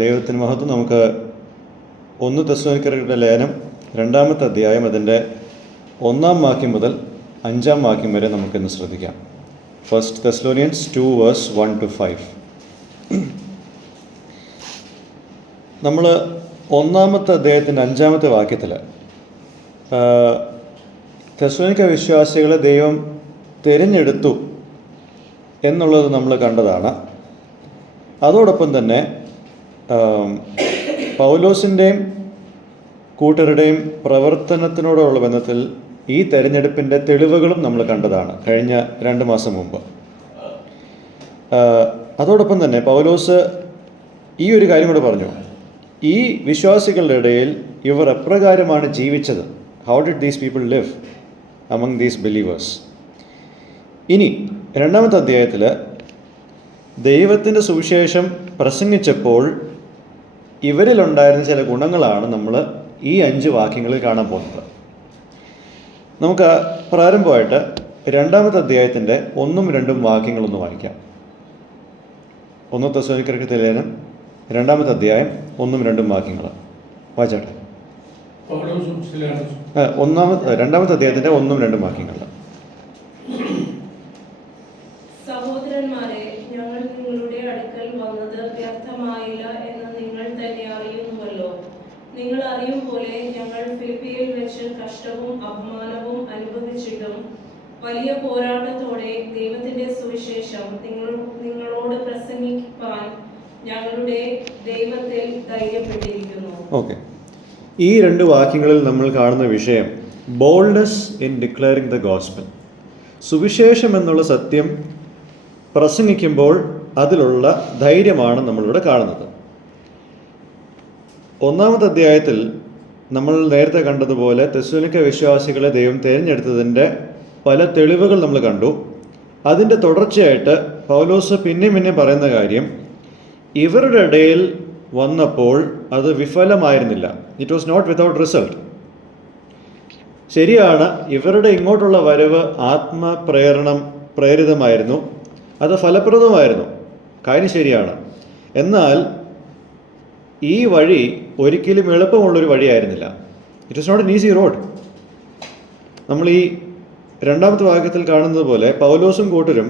ദൈവത്തിന് മഹത്വം. നമുക്ക് 1 തെസ്സലോനിക്കരുടെ ലേഖനം 2-ാമത്തെ അധ്യായം അതിൻ്റെ 1-ാം വാക്യം മുതൽ 5-ാം വാക്യം വരെ നമുക്കിന്ന് ശ്രദ്ധിക്കാം. 1 Thessalonians 2 verse 1-5. നമ്മൾ 1-ാമത്തെ അധ്യായത്തിൻ്റെ 5-ാമത്തെ വാക്യത്തിൽ തെസ്സലോനിക്ക വിശ്വാസികളെ ദൈവം തിരഞ്ഞെടുത്തു എന്നുള്ളത് നമ്മൾ കണ്ടതാണ്. അതോടൊപ്പം തന്നെ പൗലോസിൻ്റെയും കൂട്ടരുടെയും പ്രവർത്തനത്തിനോടുള്ള ബന്ധത്തിൽ ഈ തെരഞ്ഞെടുപ്പിൻ്റെ തെളിവുകളും നമ്മൾ കണ്ടതാണ് കഴിഞ്ഞ 2 മാസം മുമ്പ്. അതോടൊപ്പം തന്നെ പൗലോസ് ഈ ഒരു കാര്യം കൂടെ പറഞ്ഞു, ഈ വിശ്വാസികളുടെ ഇടയിൽ ഇവർ എപ്രകാരമാണ് ജീവിച്ചത്, how did these people live among these believers. ഇനി 2-ാമത്തെ അധ്യായത്തിൽ ദൈവത്തിൻ്റെ സുവിശേഷം പ്രസംഗിച്ചപ്പോൾ ഇവരിലുണ്ടായിരുന്ന ചില ഗുണങ്ങളാണ് നമ്മൾ ഈ 5 വാക്യങ്ങളിൽ കാണാൻ പോകുന്നത്. നമുക്ക് പ്രാരംഭമായിട്ട് 2-ാമത്തെ അധ്യായത്തിൻ്റെ 1-2 വാക്യങ്ങളൊന്ന് വായിക്കാം. 1 തെസ്സലോനിക്കർക്ക് ലേഖനം 2-ാമത്തെ അധ്യായം 1-2 വാക്യങ്ങൾ വായിച്ചാട്ടെ. 2-ാമത്തെ അധ്യായത്തിൻ്റെ 1-2 വാക്യങ്ങൾ. സഹോദരന്മാരെ, ഞങ്ങൾ നിങ്ങളുടെ അടുക്കൽ വന്നത് വ്യർത്ഥമായില്ല എന്ന് നിങ്ങൾ തന്നെ അറിയുന്നുവല്ലോ. നിങ്ങൾ അറിയും പോലെ ഞങ്ങൾ ഫിലിപ്പിയിൽ വെച്ച് കഷ്ടവും അപമാനവും അനുഭവിച്ചിട്ടും വലിയ പോരാട്ടത്തോടെ ദൈവത്തിന്റെ സുവിശേഷം നിങ്ങളോട് പ്രസംഗിപ്പാൻ ഞങ്ങളുടെ ദൈവത്തിൽ ധൈര്യപ്പെട്ടിരിക്കുന്നു. ഓക്കെ, ഈ 2 വാക്യങ്ങളിൽ നമ്മൾ കാണുന്ന വിഷയം boldness in declaring the gospel. സുവിശേഷം എന്നുള്ള സത്യം പ്രസംഗിക്കുമ്പോൾ അതിലുള്ള ധൈര്യമാണ് നമ്മളിവിടെ കാണുന്നത്. 1-ാമത്തെ അധ്യായത്തിൽ നമ്മൾ നേരത്തെ കണ്ടതുപോലെ തെസ്സലോനിക്ക വിശ്വാസികളെ ദൈവം തിരഞ്ഞെടുത്തതിൻ്റെ പല തെളിവുകൾ നമ്മൾ കണ്ടു. അതിൻ്റെ തുടർച്ചയായിട്ട് പൗലോസ് പിന്നെ പറയുന്ന കാര്യം, ഇവരുടെ ഇടയിൽ വന്നപ്പോൾ അത് വിഫലമായിരുന്നില്ല. It was not without result. ശരിയാണ്, ഇവരുടെ ഇങ്ങോട്ടുള്ള വരവ് പ്രേരിതമായിരുന്നു, അത് ഫലപ്രദമായിരുന്നു, കാര്യം ശരിയാണ്. എന്നാൽ ഈ വഴി ഒരിക്കലും എളുപ്പമുള്ളൊരു വഴിയായിരുന്നില്ല. It is not an easy road. നമ്മൾ ഈ 2-ാമത്തെ വാക്യത്തിൽ കാണുന്നത് പോലെ പൗലോസും കൂട്ടരും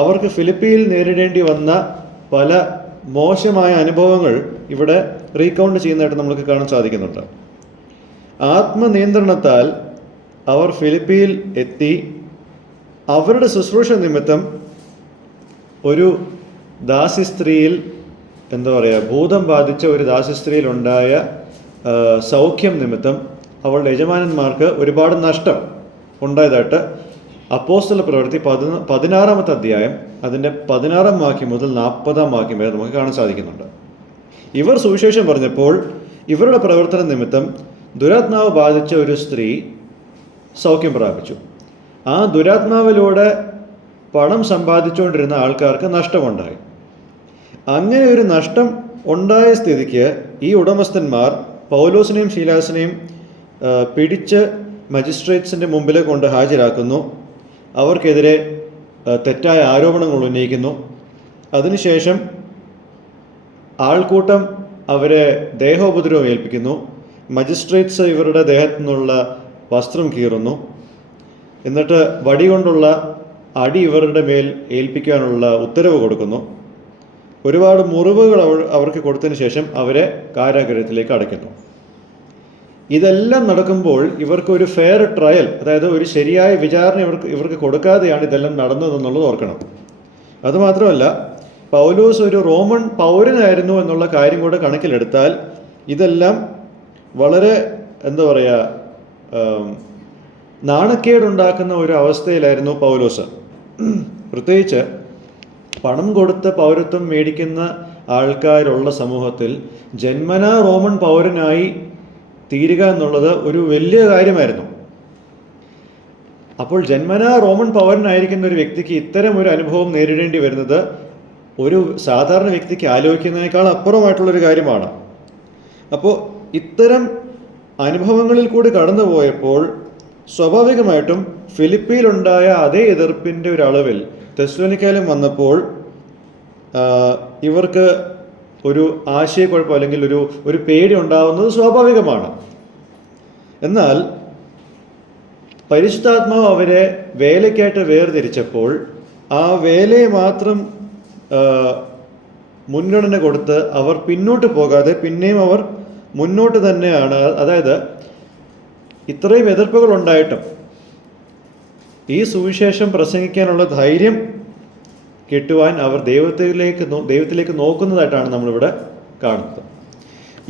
അവർക്ക് ഫിലിപ്പിയിൽ നേരിടേണ്ടി വന്ന പല മോശമായ അനുഭവങ്ങൾ ഇവിടെ റീകൗണ്ട് ചെയ്യുന്നതായിട്ട് നമുക്ക് കാണാൻ സാധിക്കുന്നുണ്ട്. ആത്മനിയന്ത്രണത്താൽ അവർ ഫിലിപ്പിയിൽ എത്തി അവരുടെ ശുശ്രൂഷ നിമിത്തം ഒരു ദാസിസ്ത്രീയിൽ ഭൂതം ബാധിച്ച ഒരു ദാസിസ്ത്രീയിലുണ്ടായ സൗഖ്യം നിമിത്തം അവളുടെ യജമാനന്മാർക്ക് ഒരുപാട് നഷ്ടം ഉണ്ടായതായിട്ട് അപ്പോസ്തല പ്രവൃത്തി 16-ാമത്തെ അധ്യായം അതിൻ്റെ 16-ാം വാക്യം മുതൽ 40-ാം വാക്യം വരെ നമുക്ക് കാണാൻ സാധിക്കുന്നുണ്ട്. ഇവർ സുവിശേഷം പറഞ്ഞപ്പോൾ ഇവരുടെ പ്രവർത്തന നിമിത്തം ദുരാത്മാവ് ബാധിച്ച ഒരു സ്ത്രീ സൗഖ്യം പ്രാപിച്ചു. ആ ദുരാത്മാവിലൂടെ പണം സമ്പാദിച്ചുകൊണ്ടിരുന്ന ആൾക്കാർക്ക് നഷ്ടമുണ്ടായി. അങ്ങനെ ഒരു നഷ്ടം ഉണ്ടായ സ്ഥിതിക്ക് ഈ ഉടമസ്ഥന്മാർ പൗലോസിനെയും ശീലാസിനെയും പിടിച്ച് മജിസ്ട്രേറ്റ്സിൻ്റെ മുമ്പിൽ കൊണ്ട് ഹാജരാക്കുന്നു. അവർക്കെതിരെ തെറ്റായ ആരോപണങ്ങൾ ഉന്നയിക്കുന്നു. അതിനുശേഷം ആൾക്കൂട്ടം അവരെ ദേഹോപദ്രവം ഏൽപ്പിക്കുന്നു. മജിസ്ട്രേറ്റ്സ് ഇവരുടെ ദേഹത്തു നിന്നുള്ള വസ്ത്രം കീറുന്നു. എന്നിട്ട് വടി കൊണ്ടുള്ള അടി ഇവരുടെ മേൽ ഏൽപ്പിക്കാനുള്ള ഉത്തരവ് കൊടുക്കുന്നു. ഒരുപാട് മുറിവുകൾ അവർക്ക് കൊടുത്തതിന് ശേഷം അവരെ കാരാഗൃഹത്തിലേക്ക് അടയ്ക്കുന്നു. ഇതെല്ലാം നടക്കുമ്പോൾ ഇവർക്ക് ഒരു ഫെയർ ട്രയൽ, അതായത് ഒരു ശരിയായ വിചാരണ ഇവർക്ക് കൊടുക്കാതെയാണ് ഇതെല്ലാം നടന്നതെന്നുള്ളത് ഓർക്കണം. അതുമാത്രമല്ല, പൗലോസ് ഒരു റോമൻ പൗരനായിരുന്നു എന്നുള്ള കാര്യം കൂടെ കണക്കിലെടുത്താൽ ഇതെല്ലാം വളരെ നാണക്കേടുണ്ടാക്കുന്ന ഒരു അവസ്ഥയിലായിരുന്നു പൗലോസ്. പ്രത്യേകിച്ച് പണം കൊടുത്ത് പൗരത്വം മേടിക്കുന്ന ആൾക്കാരുള്ള സമൂഹത്തിൽ ജന്മനാ റോമൻ പൗരനായി തീരുക എന്നുള്ളത് ഒരു വലിയ കാര്യമായിരുന്നു. അപ്പോൾ ജന്മനാ റോമൻ പൗരനായിരിക്കുന്ന ഒരു വ്യക്തിക്ക് ഇത്തരം ഒരു അനുഭവം നേരിടേണ്ടി വരുന്നത് ഒരു സാധാരണ വ്യക്തിക്ക് ആലോചിക്കുന്നതിനേക്കാൾ അപ്പുറമായിട്ടുള്ളൊരു കാര്യമാണ്. അപ്പോൾ ഇത്തരം അനുഭവങ്ങളിൽ കൂടി കടന്നുപോയപ്പോൾ സ്വാഭാവികമായിട്ടും ഫിലിപ്പിയിലുണ്ടായ അതേ എതിർപ്പിൻ്റെ ഒരു അളവിൽ തെസ്സലോനിക്കയിലും വന്നപ്പോൾ ഇവർക്ക് ഒരു ആശയക്കുഴപ്പം അല്ലെങ്കിൽ ഒരു പേടി ഉണ്ടാവുന്നത് സ്വാഭാവികമാണ്. എന്നാൽ പരിശുദ്ധാത്മാവ് അവരെ വേലയ്ക്കായിട്ട് വേർതിരിച്ചപ്പോൾ ആ വേലയെ മാത്രം മുൻഗണന കൊടുത്ത് അവർ പിന്നോട്ട് പോകാതെ പിന്നെയും അവർ മുന്നോട്ട് തന്നെയാണ്. അതായത് ഇത്രയും എതിർപ്പുകൾ ഉണ്ടായിട്ടും ഈ സുവിശേഷം പ്രസംഗിക്കാനുള്ള ധൈര്യം കിട്ടുവാൻ അവർ ദൈവത്തിലേക്ക് നോക്കുന്നതായിട്ടാണ് നമ്മളിവിടെ കാണുന്നത്.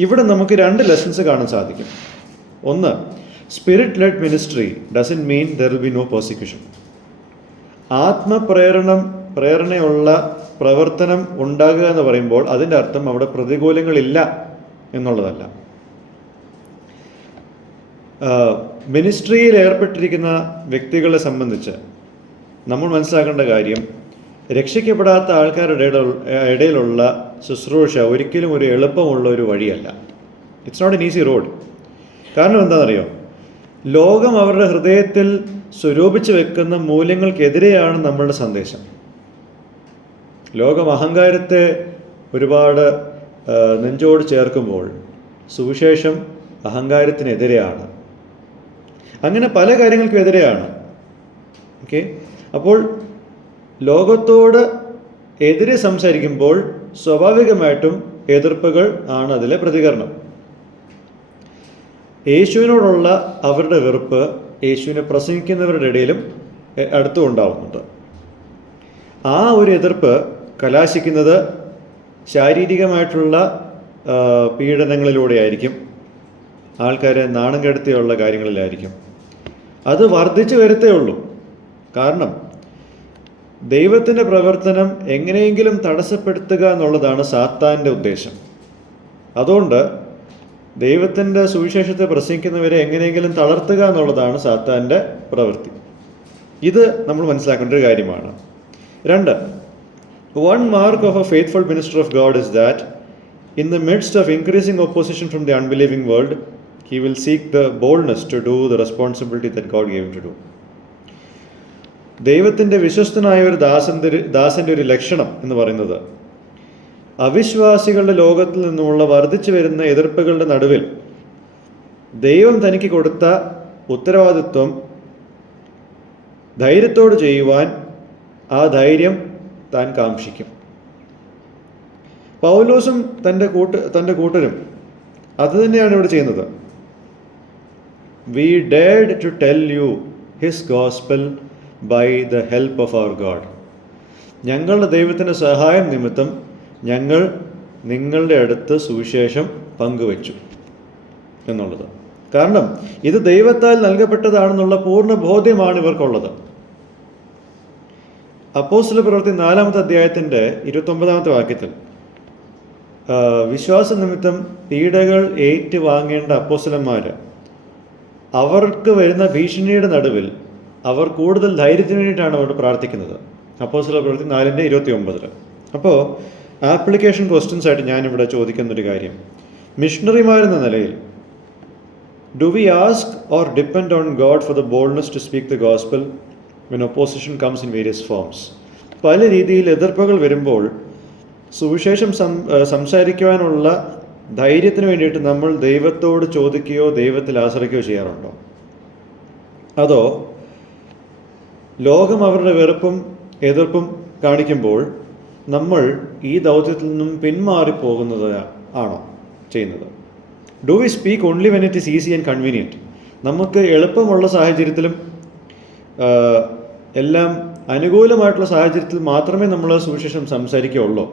ഇവിടെ നമുക്ക് 2 ലെസൺസ് കാണാൻ സാധിക്കും. ഒന്ന്, spirit led ministry doesn't mean there will be no persecution. പ്രേരണയുള്ള പ്രവർത്തനം ഉണ്ടാകുക എന്ന് പറയുമ്പോൾ അതിൻ്റെ അർത്ഥം അവിടെ പ്രതികൂലങ്ങളില്ല എന്നുള്ളതല്ല. മിനിസ്ട്രിയിൽ ഏർപ്പെട്ടിരിക്കുന്ന വ്യക്തികളെ സംബന്ധിച്ച് നമ്മൾ മനസ്സിലാക്കേണ്ട കാര്യം, രക്ഷിക്കപ്പെടാത്ത ആൾക്കാരുടെ ഇടയിലുള്ള ശുശ്രൂഷ ഒരിക്കലും ഒരു എളുപ്പമുള്ള ഒരു വഴിയല്ല. It's not an easy road. കാരണം എന്താണെന്നറിയോ? ലോകം അവരുടെ ഹൃദയത്തിൽ സ്വരൂപിച്ച് വെക്കുന്ന മൂല്യങ്ങൾക്കെതിരെയാണ് നമ്മളുടെ സന്ദേശം. ലോകം അഹങ്കാരത്തെ ഒരുപാട് നെഞ്ചോട് ചേർക്കുമ്പോൾ സുവിശേഷം അഹങ്കാരത്തിനെതിരെയാണ്. അങ്ങനെ പല കാര്യങ്ങൾക്കും എതിരെയാണ്. ഓക്കെ, അപ്പോൾ ലോകത്തോട് എതിരെ സംസാരിക്കുമ്പോൾ സ്വാഭാവികമായിട്ടും എതിർപ്പുകൾ ആണ് അതിലെ പ്രതികരണം. യേശുവിനോടുള്ള അവരുടെ വെറുപ്പ് യേശുവിനെ പ്രസംഗിക്കുന്നവരുടെ ഇടയിലും അടുത്തും ഉണ്ടാവുന്നുണ്ട്. ആ ഒരു എതിർപ്പ് കലാശിക്കുന്നത് ശാരീരികമായിട്ടുള്ള പീഡനങ്ങളിലൂടെയായിരിക്കും, ആൾക്കാരെ നാണം കെടുത്തിയുള്ള കാര്യങ്ങളിലായിരിക്കും. അത് വർദ്ധിച്ചു വരത്തേ ഉള്ളൂ. കാരണം ദൈവത്തിൻ്റെ പ്രവർത്തനം എങ്ങനെയെങ്കിലും തടസ്സപ്പെടുത്തുക എന്നുള്ളതാണ് സാത്താൻ്റെ ഉദ്ദേശം. അതുകൊണ്ട് ദൈവത്തിൻ്റെ സുവിശേഷത്തെ പ്രസംഗിക്കുന്നവരെ എങ്ങനെയെങ്കിലും തളർത്തുക എന്നുള്ളതാണ് സാത്താൻ്റെ പ്രവൃത്തി. ഇത് നമ്മൾ മനസ്സിലാക്കേണ്ട ഒരു കാര്യമാണ്. 2, one mark of a faithful minister of God is that in the midst of increasing opposition from the unbelieving world, he will seek the boldness to do the responsibility that God gave him to do. ദൈവത്തിൻ്റെ വിശ്വസ്തനായ ഒരു ദാസൻ്റെ ഒരു ലക്ഷണം എന്ന് പറയുന്നത് അവിശ്വാസികളുടെ ലോകത്തിൽ നിന്നുമുള്ള വർദ്ധിച്ചു വരുന്ന എതിർപ്പുകളുടെ നടുവിൽ ദൈവം തനിക്ക് കൊടുത്ത ഉത്തരവാദിത്വം ധൈര്യത്തോട് ചെയ്യുവാൻ ആ ധൈര്യം താൻ കാംക്ഷിക്കും. പൗലോസും തൻ്റെ കൂട്ടരും അത് തന്നെയാണ് ഇവിടെ ചെയ്യുന്നത്. We dared to tell you his gospel by the help of our God. ഞങ്ങളുടെ ദൈവത്തിൻ്റെ സഹായം നിമിത്തം ഞങ്ങൾ നിങ്ങളുടെ അടുത്ത് സുവിശേഷം പങ്കുവച്ചു എന്നുള്ളത്. കാരണം ഇത് ദൈവത്താൽ നൽകപ്പെട്ടതാണെന്നുള്ള പൂർണ്ണ ബോധ്യമാണ് ഇവർക്കുള്ളത്. അപ്പോസ്തല പ്രവൃത്തി 4-ാമത്തെ അധ്യായത്തിൻ്റെ 29-ാമത്തെ വാക്യത്തിൽ വിശ്വാസ നിമിത്തം പീഡകൾ ഏറ്റുവാങ്ങേണ്ട അപ്പോസ്തലന്മാർ അവർക്ക് വരുന്ന ഭീഷണിയുടെ നടുവിൽ അവർ കൂടുതൽ ധൈര്യത്തിന് വേണ്ടിയിട്ടാണ് അവർ പ്രാർത്ഥിക്കുന്നത്. അപ്പോസ്തല പ്രവൃത്തി 4:29. അപ്പോൾ ആപ്ലിക്കേഷൻ ക്വസ്റ്റ്യൻസ് ആയിട്ട് ഞാനിവിടെ ചോദിക്കുന്നൊരു കാര്യം, മിഷണറിമാരെന്ന നിലയിൽ do we ask or depend on God for the boldness to speak the gospel when opposition comes in various forms? പല രീതിയിൽ എതിർപ്പുകൾ വരുമ്പോൾ സുവിശേഷം സംസാരിക്കുവാനുള്ള ധൈര്യത്തിന് വേണ്ടിയിട്ട് നമ്മൾ ദൈവത്തോട് ചോദിക്കുകയോ ദൈവത്തിൽ ആശ്രയിക്കുകയോ ചെയ്യാറുണ്ടോ? അതോ ലോകം അവരുടെ വെറുപ്പും എതിർപ്പും കാണിക്കുമ്പോൾ നമ്മൾ ഈ ദൗത്യത്തിൽ നിന്നും പിന്മാറിപ്പോകുന്നത് ആണോ ചെയ്യുന്നത്? Do we speak only when it is easy and convenient? നമുക്ക് എളുപ്പമുള്ള സാഹചര്യത്തിലും എല്ലാം അനുകൂലമായിട്ടുള്ള സാഹചര്യത്തിൽ മാത്രമേ നമ്മൾ സുവിശേഷം സംസാരിക്കുകയുള്ളൂ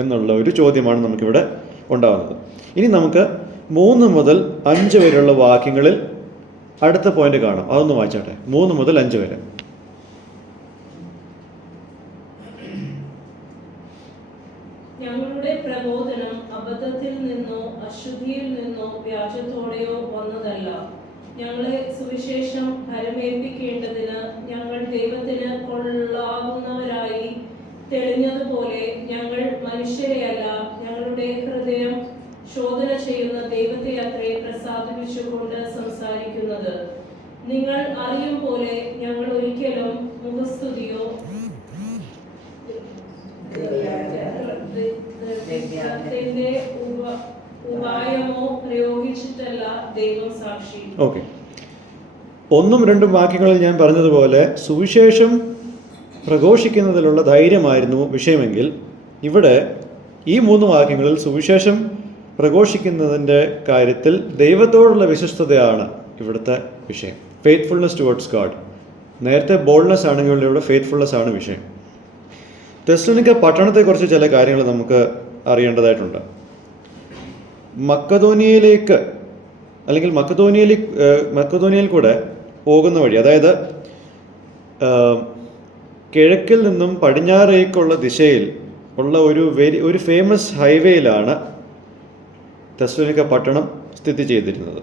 എന്നുള്ള ഒരു ചോദ്യമാണ് നമുക്കിവിടെ ഉണ്ടാകുന്നത്. ഇനി നമുക്ക് 3 മുതൽ 5 വരെയുള്ള വാക്യങ്ങളിൽ അടുത്ത പോയിന്റ് കാണാം. അതൊന്ന് വായിച്ചാട്ടെ. 3 മുതൽ 5 വരെ. ഞങ്ങളുടെ പ്രബോധനം അബദ്ധത്തിൽ നിന്നോ അശുദ്ധിയിൽ നിന്നോ വ്യാജത്തോടെയോ വന്നതല്ല. ഞങ്ങളെ സുവിശേഷം ഫലമേൽപ്പിക്കേണ്ടതിന് ഞങ്ങൾ ദൈവത്തിന് കൊള്ളാവുന്നവരായി തെളിഞ്ഞതുപോലെ ഞങ്ങൾ മനുഷ്യരെയല്ല, ഞങ്ങളുടെ ഹൃദയം ശോധന ചെയ്യുന്ന ദൈവത്തെ അത്രേ പ്രസാദിപ്പിച്ചുകൊണ്ട് സംസാരിക്കുന്നത്. നിങ്ങൾ അറിയും പോലെ ഞങ്ങൾ ഒരിക്കലും മുഖസ്തുതിയോ സത്യത്തിന്റെ ഉപായമോ പ്രയോഗിച്ചിട്ടല്ല, ദൈവം സാക്ഷി. ഓക്കെ, 1ഉം 2ഉം വാക്യങ്ങളിൽ ഞാൻ പറഞ്ഞതുപോലെ സുവിശേഷം പ്രഘോഷിക്കുന്നതിലുള്ള ധൈര്യമായിരുന്നു വിഷയമെങ്കിൽ, ഇവിടെ ഈ 3 വാക്യങ്ങളിൽ സുവിശേഷം പ്രഘോഷിക്കുന്നതിൻ്റെ കാര്യത്തിൽ ദൈവത്തോടുള്ള വിശ്വസ്തതയാണ് ഇവിടുത്തെ വിഷയം. Faithfulness towards God. നേരത്തെ ബോൾഡ്നെസ് ആണെങ്കിൽ ഇവിടെ ഫെയ്ത്ത്ഫുൾനെസ് ആണ് വിഷയം. തെസ്സലോനിക്ക പട്ടണത്തെക്കുറിച്ച് ചില കാര്യങ്ങൾ നമുക്ക് അറിയേണ്ടതായിട്ടുണ്ട്. മക്കദോനിയയിലേക്ക് അല്ലെങ്കിൽ മക്കദോനിയയിൽ കൂടെ പോകുന്ന വഴി, അതായത് കിഴക്കിൽ നിന്നും പടിഞ്ഞാറേക്കുള്ള ദിശയിൽ ഉള്ള ഒരു ഫേമസ് ഹൈവേയിലാണ് തെസ്സലോനിക്ക പട്ടണം സ്ഥിതി ചെയ്തിരുന്നത്.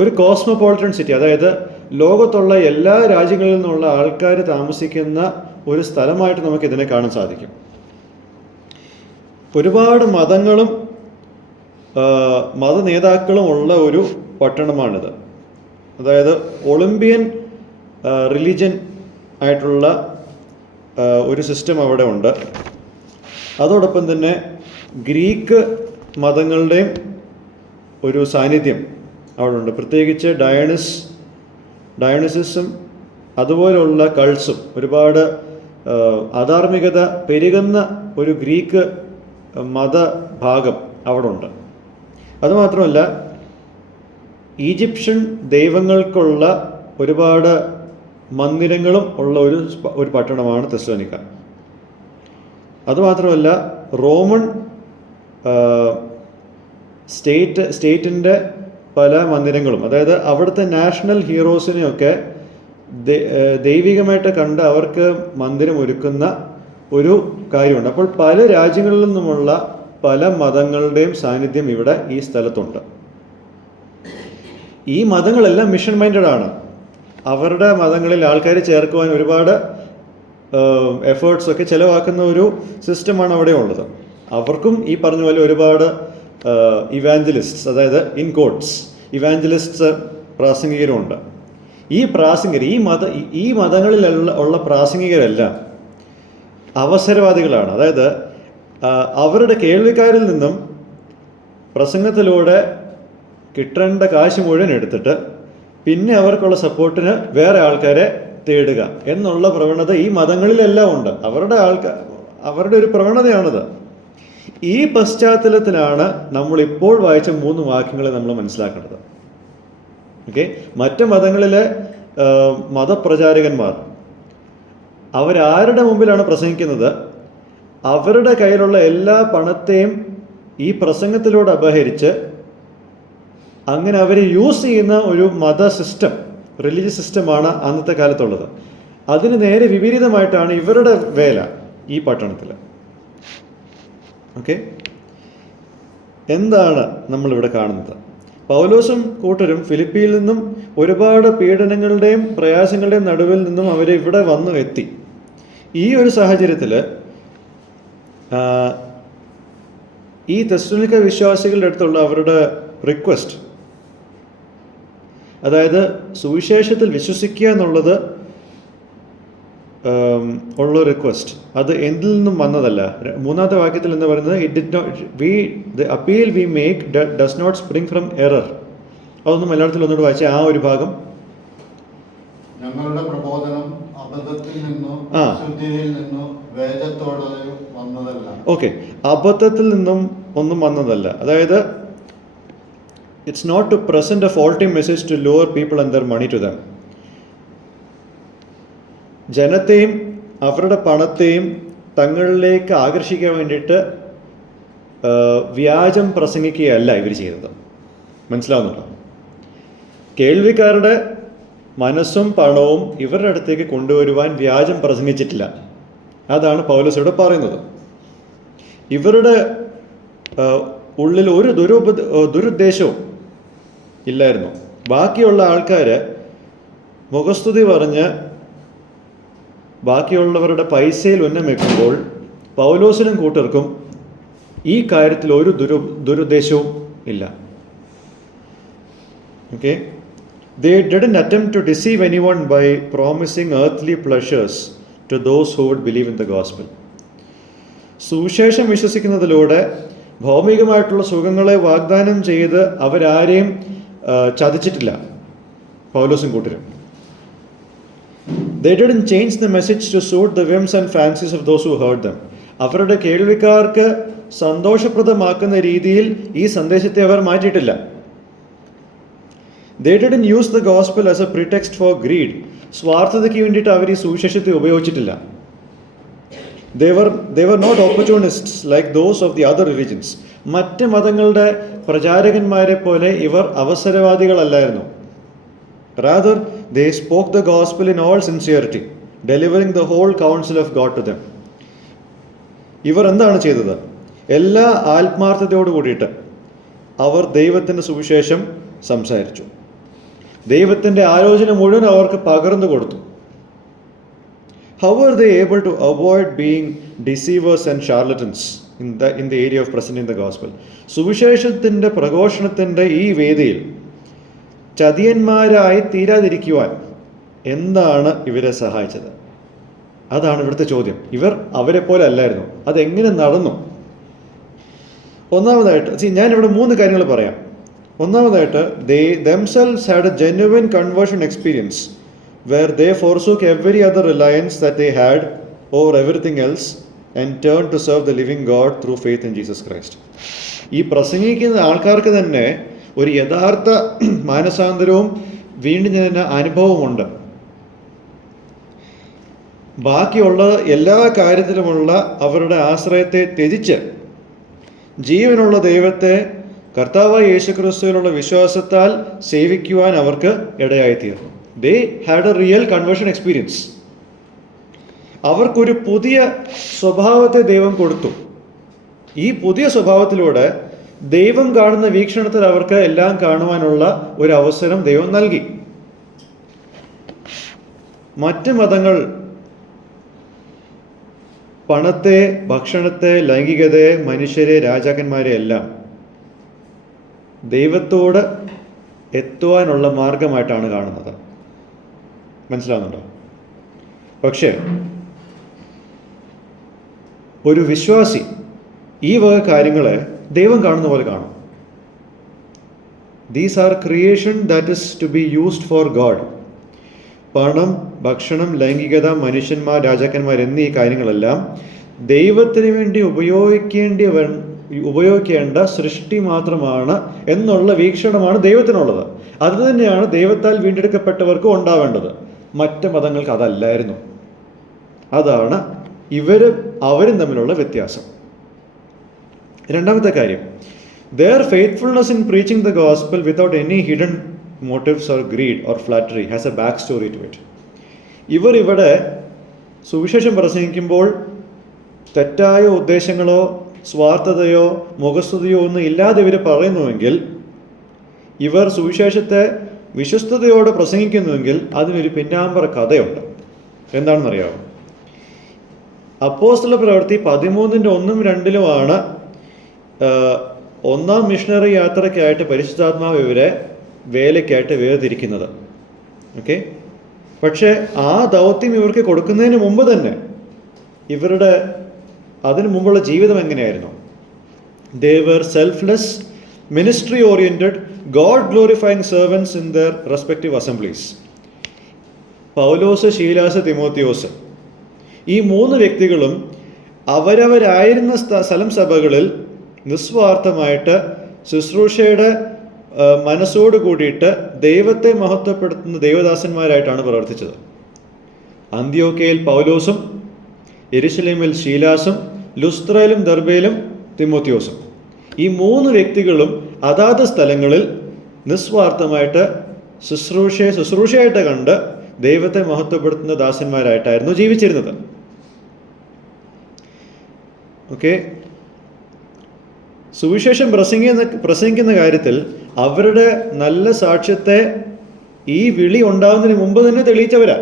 ഒരു കോസ്മോപോളിറ്റൻ സിറ്റി, അതായത് ലോകത്തുള്ള എല്ലാ രാജ്യങ്ങളിൽ നിന്നുള്ള ആൾക്കാർ താമസിക്കുന്ന ഒരു സ്ഥലമായിട്ട് നമുക്കിതിനെ കാണാൻ സാധിക്കും. ഒരുപാട് മതങ്ങളും മത നേതാക്കളും ഉള്ള ഒരു പട്ടണമാണിത്. അതായത് ഒളിമ്പിയൻ റിലിജൻ ആയിട്ടുള്ള ഒരു സിസ്റ്റം അവിടെ ഉണ്ട്. അതോടൊപ്പം തന്നെ ഗ്രീക്ക് മതങ്ങളുടെയും ഒരു സാന്നിധ്യം അവിടെ ഉണ്ട്. പ്രത്യേകിച്ച് ഡയോണിസിസം അതുപോലുള്ള കൾട്സും, ഒരുപാട് അധാർമികത പെരുകുന്ന ഒരു ഗ്രീക്ക് മതഭാഗം അവിടെ ഉണ്ട്. അതുമാത്രമല്ല, ഈജിപ്ഷ്യൻ ദൈവങ്ങൾക്കുള്ള ഒരുപാട് മന്ദിരങ്ങളും ഉള്ള ഒരു പട്ടണമാണ് തെസ്സലോനിക്ക. അതുമാത്രമല്ല, റോമൻ സ്റ്റേറ്റിൻ്റെ പല മന്ദിരങ്ങളും, അതായത് അവിടുത്തെ നാഷണൽ ഹീറോസിനെയൊക്കെ ദൈവികമായിട്ട് കണ്ട് അവർക്ക് മന്ദിരം ഒരുക്കുന്ന ഒരു കാര്യമുണ്ട്. അപ്പോൾ പല രാജ്യങ്ങളിൽ നിന്നുമുള്ള പല മതങ്ങളുടെയും സാന്നിധ്യം ഇവിടെ ഈ സ്ഥലത്തുണ്ട്. ഈ മതങ്ങളെല്ലാം മിഷൻ മൈൻഡഡ് ആണ്. അവരുടെ മതങ്ങളിൽ ആൾക്കാരെ ചേർക്കുവാൻ ഒരുപാട് എഫേർട്സ് ഒക്കെ ചിലവാക്കുന്ന ഒരു സിസ്റ്റമാണ് അവിടെ ഉള്ളത്. അവർക്കും ഈ പറഞ്ഞ പോലെ ഒരുപാട് ഇവാഞ്ചലിസ്റ്റ്സ്, അതായത് ഇൻ കോട്ട്സ് ഇവാഞ്ചലിസ്റ്റ്സ് പ്രാസംഗികരുമുണ്ട്. ഈ മതങ്ങളിലുള്ള പ്രാസംഗികരെല്ലാം അവസരവാദികളാണ്. അതായത് അവരുടെ കേൾവിക്കാരിൽ നിന്നും പ്രസംഗത്തിലൂടെ കിട്ടേണ്ട കാശ് മുഴുവൻ എടുത്തിട്ട് പിന്നെ അവർക്കുള്ള സപ്പോർട്ടിന് വേറെ ആൾക്കാരെ തേടുക എന്നുള്ള പ്രവണത ഈ മതങ്ങളിലെല്ലാം ഉണ്ട്. അവരുടെ ഒരു പ്രവണതയാണിത്. ഈ പശ്ചാത്തലത്തിലാണ് നമ്മളിപ്പോൾ വായിച്ച 3 വാക്യങ്ങളെ നമ്മൾ മനസ്സിലാക്കേണ്ടത്. ഓക്കെ, മറ്റ് മതങ്ങളിലെ മതപ്രചാരകന്മാർ അവരാരുടെ മുമ്പിലാണ് പ്രസംഗിക്കുന്നത്? അവരുടെ കയ്യിലുള്ള എല്ലാ പണത്തെയും ഈ പ്രസംഗത്തിലൂടെ അപഹരിച്ച് അങ്ങനെ അവർ യൂസ് ചെയ്യുന്ന ഒരു മത സിസ്റ്റം, റിലീജിയസ് സിസ്റ്റമാണ് അന്നത്തെ കാലത്തുള്ളത്. അതിന് നേരെ വിപരീതമായിട്ടാണ് ഇവരുടെ വേല ഈ പട്ടണത്തിൽ. ഓക്കെ, എന്താണ് നമ്മളിവിടെ കാണുന്നത്? പൗലോസും കൂട്ടരും ഫിലിപ്പിയിൽ നിന്നും ഒരുപാട് പീഡനങ്ങളുടെയും പ്രയാസങ്ങളുടെയും നടുവിൽ നിന്നും അവർ ഇവിടെ വന്നു എത്തി. ഈ ഒരു സാഹചര്യത്തിൽ ഈ തെസ്സലോനിക്ക വിശ്വാസികളുടെ അടുത്തുള്ള അവരുടെ റിക്വസ്റ്റ്, അതായത് സുവിശേഷത്തിൽ വിശ്വസിക്കുക എന്നുള്ളത് ഉള്ള റിക്വസ്റ്റ്, അത് എന്തിൽ നിന്നും വന്നതല്ല. 3-ാമത്തെ വാക്യത്തിൽ എന്ന് പറയുന്നത് the appeal we make does not spring from error. അതൊന്നും മലയാളത്തിൽ ഒന്നുകൂടെ വായിച്ച ആ ഒരു ഭാഗം. ഞങ്ങളുടെ പ്രബോധനം അബദ്ധത്തിൽ നിന്നോ അശുദ്ധിയിൽ നിന്നോ വേദത്തോടെ വന്നതല്ല. ഓക്കെ, അബദ്ധത്തിൽ നിന്നും ഒന്നും വന്നതല്ല. അതായത് it's not to present a faulty message to lower people and their money to them. ജനത്തെയും അവരുടെ പണത്തെയും തങ്ങളിലേക്ക് ആകർഷിക്കാൻ വേണ്ടിയിട്ട് വ്യാജം പ്രസംഗിക്കുകയല്ല ഇവർ ചെയ്തത്. മനസ്സിലാവുന്നുണ്ടോ? കേൾവിക്കാരുടെ മനസ്സും പണവും ഇവരുടെ അടുത്തേക്ക് കൊണ്ടുവരുവാൻ വ്യാജം പ്രസംഗിച്ചിട്ടില്ല. അതാണ് പൗലോസോട് പറയുന്നത്. ഇവരുടെ ഉള്ളിൽ ഒരു ദുരുദ്ദേശവും ഇല്ലായിരുന്നു. ബാക്കിയുള്ള ആൾക്കാർ മുഖസ്തുതി പറഞ്ഞ് ബാക്കിയുള്ളവരുടെ പൈസയിൽ ഉന്നം വെക്കുമ്പോൾ പൗലോസിനും കൂട്ടർക്കും ഈ കാര്യത്തിൽ ഒരു ദുരുദ്ദേശവും ഇല്ല. Okay, they didn't attempt to deceive anyone by promising earthly pleasures to those who would believe in the gospel. സുവിശേഷം വിശ്വസിക്കുന്നതിലൂടെ ഭൗമികമായിട്ടുള്ള സുഖങ്ങളെ വാഗ്ദാനം ചെയ്ത് അവരാരെയും ചതിച്ചിട്ടില്ല പൗലോസും കൂട്ടരും. They didn't change the message to suit the whims and fancies of those who heard them. അവരുടെ കേൾവിക്കാർക്ക് സന്തോഷപ്രദമാക്കുന്ന രീതിയിൽ ഈ സന്ദേശത്തെ അവർ മാറ്റിയിട്ടില്ല. They didn't use the gospel as a pretext for greed. സ്വാർത്ഥതയ്ക്ക് വേണ്ടിയിട്ട് അവർ ഈ സുവിശേഷത്തെ ഉപയോഗിച്ചിട്ടില്ല. They were not opportunists like those of the other religions. മറ്റ് മതങ്ങളുടെ പ്രചാരകന്മാരെ പോലെ ഇവർ അവസരവാദികളല്ലായിരുന്നു. Rather, they spoke the gospel in all sincerity, delivering the whole counsel of God to them. ഇവർ എന്താണ് ചെയ്തത്? എല്ലാ ആത്മാർത്ഥതയോടു കൂടിയിട്ട് അവർ ദൈവത്തിൻ്റെ സുവിശേഷം സംസാരിച്ചു. ദൈവത്തിൻ്റെ ആലോചന മുഴുവൻ അവർക്ക് പകർന്നു കൊടുത്തു. How were they able to avoid being deceivers and charlatans in the area of presenting the gospel? സുവിശേഷത്തിൻ്റെ പ്രഘോഷണത്തിൻ്റെ ഈ വേദിയിൽ ചതിയന്മാരായി തീരാതിരിക്കുവാൻ എന്താണ് ഇവരെ സഹായിച്ചത്? അതാണ് ഇവിടുത്തെ ചോദ്യം. ഇവർ അവരെ പോലെ അല്ലായിരുന്നു. അതെങ്ങനെ നടന്നു? ഒന്നാമതായിട്ട് ഞാനിവിടെ 3 കാര്യങ്ങൾ പറയാം. ഒന്നാമതായിട്ട് they themselves had a genuine conversion experience where they forsook every other reliance that they had over everything else and turned to serve the living God through faith in Jesus Christ. ഈ പ്രസംഗിക്കുന്ന ആൾക്കാർക്ക് തന്നെ ഒരു യഥാർത്ഥ മാനസാന്തരവും വീണ്ടും ജനന അനുഭവമുണ്ട്. ബാക്കിയുള്ള എല്ലാ കാര്യത്തിലുമുള്ള അവരുടെ ആശ്രയത്തെ ത്യജിച്ച് ജീവനുള്ള ദൈവത്തെ കർത്താവായ യേശുക്രിസ്തുവിലുള്ള വിശ്വാസത്താൽ സേവിക്കുവാൻ അവർക്ക് ഇടയായിത്തീർന്നു. They had a real conversion experience. അവർക്കൊരു പുതിയ സ്വഭാവത്തെ ദൈവം കൊടുത്തു. ഈ പുതിയ സ്വഭാവത്തിലൂടെ ദൈവം കാണുന്ന വീക്ഷണത്തിൽ അവർക്ക് എല്ലാം കാണുവാനുള്ള ഒരു അവസരം ദൈവം നൽകി. മറ്റ് മതങ്ങൾ പണത്തെ, ഭക്ഷണത്തെ, ലൈംഗികതയെ, മനുഷ്യരെ, രാജാക്കന്മാരെ എല്ലാം ദൈവത്തോട് എത്തുവാനുള്ള മാർഗമായിട്ടാണ് കാണുന്നത്. മനസ്സിലാവുന്നുണ്ടോ? പക്ഷേ ഒരു വിശ്വാസി ഈ വക കാര്യങ്ങളെ ദൈവം കാണുന്ന പോലെ കാണും. These are creation that is to be used for God. പണം, ഭക്ഷണം, ലൈംഗികത, മനുഷ്യന്മാർ, രാജാക്കന്മാർ എന്നീ കാര്യങ്ങളെല്ലാം ദൈവത്തിന് വേണ്ടി ഉപയോഗിക്കേണ്ട സൃഷ്ടി മാത്രമാണ് എന്നുള്ള വീക്ഷണമാണ് ദൈവത്തിനുള്ളത്. അത് തന്നെയാണ് ദൈവത്താൽ വീണ്ടെടുക്കപ്പെട്ടവർക്കും ഉണ്ടാവേണ്ടത്. മറ്റ് മതങ്ങൾക്ക് അതല്ലായിരുന്നു. അതാണ് അവരും തമ്മിലുള്ള വ്യത്യാസം. രണ്ടാമത്തെ കാര്യം, their faithfulness in preaching the gospel without any hidden motives or greed or flattery has a back story to it. ഇവിടെ സുവിശേഷം പ്രസംഗിക്കുമ്പോൾ തെറ്റായ ഉദ്ദേശങ്ങളോ സ്വാർത്ഥതയോ മുഖസ്തുതിയോ ഒന്നും ഇല്ലാതെ ഇവർ പറയുന്നുവെങ്കിൽ, ഇവർ സുവിശേഷത്തെ വിശ്വസ്തയോടെ പ്രസംഗിക്കുന്നുവെങ്കിൽ അതിനൊരു പിന്നാമ്പറ കഥയുണ്ട്. എന്താണെന്നറിയാമോ? അപ്പോസ്തല പ്രവൃത്തി 13:1-2 ഒന്നാം മിഷണറി യാത്രയ്ക്കായിട്ട് പരിശുദ്ധാത്മാവ് ഇവരെ വേലയ്ക്കായിട്ട് വേർതിരിക്കുന്നത്. ഓക്കെ, പക്ഷേ ആ ദൗത്യം ഇവർക്ക് കൊടുക്കുന്നതിന് മുമ്പ് തന്നെ അതിനു മുമ്പുള്ള ജീവിതം എങ്ങനെയായിരുന്നു? They were selfless, ministry oriented, God glorifying servants in their respective assemblies. Paulose, Sheelas, Thimothiyos ഈ 3 വ്യക്തികളും അവരവരായിരുന്ന സ്ഥലം സഭകളിൽ നിസ്വാർത്ഥമായിട്ട് ശുശ്രൂഷയുടെ മനസ്സോട് കൂടിയിട്ട് ദൈവത്തെ മഹത്വപ്പെടുത്തുന്ന ദൈവദാസന്മാരായിട്ടാണ് പ്രവർത്തിച്ചത്. അന്ത്യോക്കയിൽ പൗലോസും, യെരുശലേമിൽ ശീലാസും, ലുസ്ത്രയിലും ദർബയിലും തിമോത്തിയോസും ഈ 3 വ്യക്തികളും അതാത് സ്ഥലങ്ങളിൽ നിസ്വാർത്ഥമായിട്ട് ശുശ്രൂഷയായിട്ട് കണ്ട് ദൈവത്തെ മഹത്വപ്പെടുത്തുന്ന ദാസന്മാരായിട്ടായിരുന്നു ജീവിച്ചിരുന്നത്. ഓക്കെ, സുവിശേഷം പ്രസംഗിക്കുന്ന കാര്യത്തിൽ അവരുടെ നല്ല സാക്ഷ്യത്തെ ഈ വിളി ഉണ്ടാകുന്നതിന് മുമ്പ് തന്നെ തെളിയിച്ചവരാ.